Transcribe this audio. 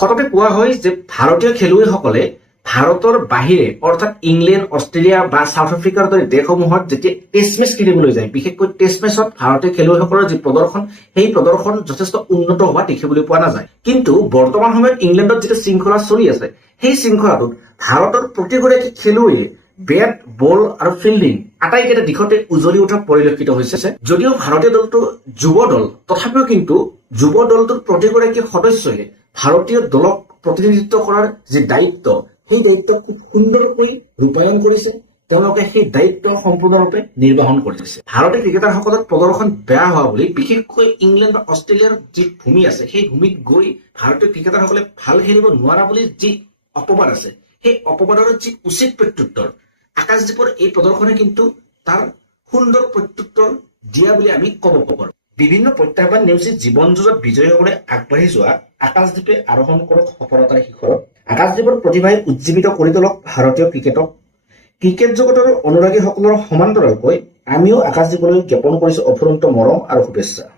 সততে কোৱা হয় যে ভাৰতীয় খেলুৱৈসকলে ভাৰতৰ বাহিৰে অৰ্থাৎ ইংলেণ্ড, অষ্ট্ৰেলিয়া বা সাউথ আফ্ৰিকাৰ দৰে দেশসমূহত যেতিয়া টেষ্ট মেচ খেলিবলৈ যায়, বিশেষকৈ টেষ্ট মেচত ভাৰতীয় খেলুৱৈসকলৰ যি প্ৰদৰ্শন, সেই প্ৰদৰ্শন যথেষ্ট উন্নত হোৱা দেখিবলৈ পোৱা নাযায়। কিন্তু বৰ্তমান সময়ত ইংলেণ্ডত যিটো শৃংখলা চলি আছে, সেই শৃংখলাটোত ভাৰতৰ প্ৰতিগৰাকী খেলুৱৈয়ে বেট, বল আৰু ফিল্ডিং আটাইকেইটা দিশতে উজলি উঠা পৰিলক্ষিত হৈছে। যদিও ভাৰতীয় দলটো যুৱ দল, তথাপিও কিন্তু যুৱ দলটোৰ প্ৰতিগৰাকী সদস্যই ভাৰতীয় দলক প্ৰতিনিধিত্ব কৰাৰ যি দায়িত্ব, সেই দায়িত্ব খুব সুন্দৰকৈ ৰূপায়ণ কৰিছে। তেওঁলোকে সেই দায়িত্ব সম্পূৰ্ণৰূপে নিৰ্বাহন কৰিছে। ভাৰতীয় ক্ৰিকেটাৰসকলৰ প্ৰদৰ্শন বেয়া হোৱা বুলি বিশেষকৈ ইংলেণ্ড বা অষ্ট্ৰেলিয়াৰ যি ভূমি আছে, সেই ভূমিত গৈ ভাৰতীয় ক্ৰিকেটাৰসকলে ভাল খেলিব নোৱাৰা বুলি যি অপবাদ আছে, সেই অপবাদৰ যি উচিত প্ৰত্যুত্তৰ আকাশদ্বীপৰ এই প্ৰদৰ্শনে কিন্তু তাৰ সুন্দৰ প্ৰত্যুত্তৰ দিয়া বুলি আমি ক'ব পাৰোঁ। বিভিন্ন প্ৰত্যাহ্বান নেওচি জীৱন যুঁজত বিজয়ীসকলে আগবাঢ়ি যোৱা আকাশদ্বীপে আৰোহণ কৰক সফলতাৰ শিখৰত। আকাশদ্বীপৰ প্ৰতিভাই উজ্জীৱিত কৰি তোলক ভাৰতীয় ক্ৰিকেটক। ক্ৰিকেট জগতৰ অনুৰাগীসকলৰ সমান্তৰালকৈ আমিও আকাশদ্বীপলৈ জ্ঞাপন কৰিছো অফুৰন্ত মৰম আৰু শুভেচ্ছা।